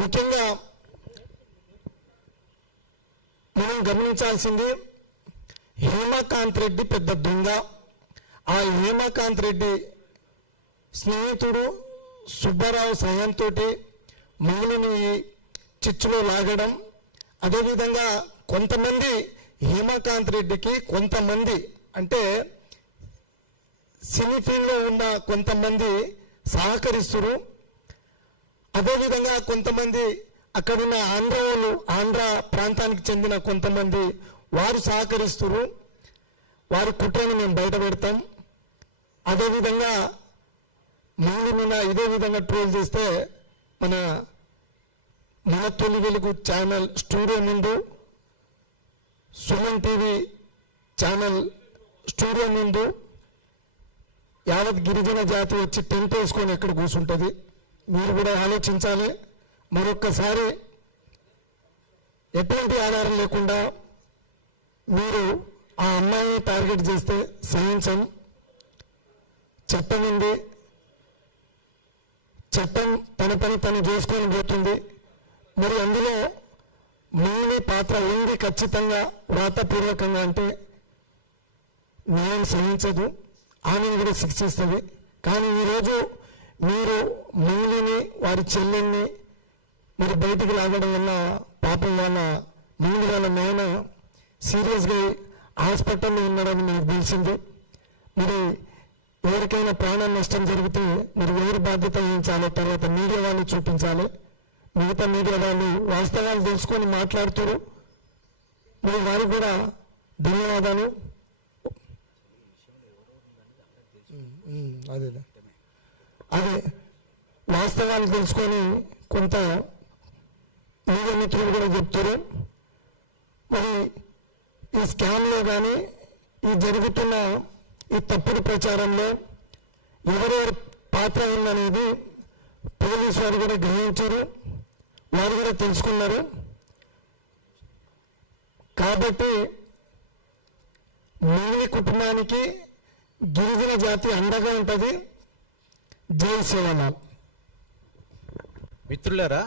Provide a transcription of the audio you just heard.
ముఖ్యంగా మనం గమనించాల్సింది హేమకాంత్ రెడ్డి పెద్ద దొంగ. ఆ హేమకాంత్ రెడ్డి స్నేహితుడు సుబ్బారావు సహాయంతో మంగళని చిచ్చులో లాగడం, అదేవిధంగా కొంతమంది హేమకాంత్ రెడ్డికి కొంతమంది అంటే సినీ ఫీల్డ్లో ఉన్న కొంతమంది సహకరిస్తున్నారు. అదేవిధంగా కొంతమంది అక్కడున్న ఆంధ్ర ప్రాంతానికి చెందిన కొంతమంది వారు సహకరిస్తున్నారు. వారి కుట్రను మేము బయట పెడతాం. అదేవిధంగా మంగళ ఇదే విధంగా ట్రోల్ చేస్తే మన తొలి వెలుగు ఛానల్ స్టూడియో ముందు, సుమన్ టీవీ ఛానల్ స్టూడియో ముందు యావత్ గిరిజన జాతి వచ్చి టెంట్ వేసుకొని ఎక్కడ కూర్చుంటుంది. మీరు కూడా ఆలోచించాలి. మరొక్కసారి ఎటువంటి ఆధారం లేకుండా మీరు ఆ అమ్మాయిని టార్గెట్ చేస్తే సహించం. చట్టం ఉంది, చట్టం తన పని తను చేసుకొని పోతుంది. మరి అందులో మీ పాత్ర ఉంది ఖచ్చితంగా వ్రాతపూర్వకంగా అంటే న్యాయం సహించదు, ఆమెను కూడా శిక్షిస్తుంది. కానీ ఈరోజు మీరు మంగళని వారి చెల్లెల్ని మరి బయటికి లాగడం వల్ల పాపం వాళ్ళ మంగళ వాళ్ళ నాయన సీరియస్గా హాస్పిటల్లో ఉన్నాడని మీకు తెలిసింది. మరి ఎవరికైనా ప్రాణ నష్టం జరిగితే మరి ఎవరి బాధ్యత వహించాలో తర్వాత మీడియా వాళ్ళు చూపించాలి. మిగతా మీడియా వాళ్ళు వాస్తవాలు తెలుసుకొని మాట్లాడుతారు. మరి వారికి కూడా ధన్యవాదాలు. అదే వాస్తవాలు తెలుసుకొని కొంత మీడియా మిత్రులు కూడా చెప్తారు. మరి ఈ స్కామ్లో కానీ ఈ జరుగుతున్న ఈ తప్పుడు ప్రచారంలో ఎవరెవరి పాత్ర ఉందనేది పోలీసు వారు కూడా గ్రహించారు, వారు కూడా తెలుసుకున్నారు. కాబట్టి మంగళి కుటుంబానికి గిరిజన జాతి అండగా ఉంటుంది. జై సేవలాల్. మిత్రులారా,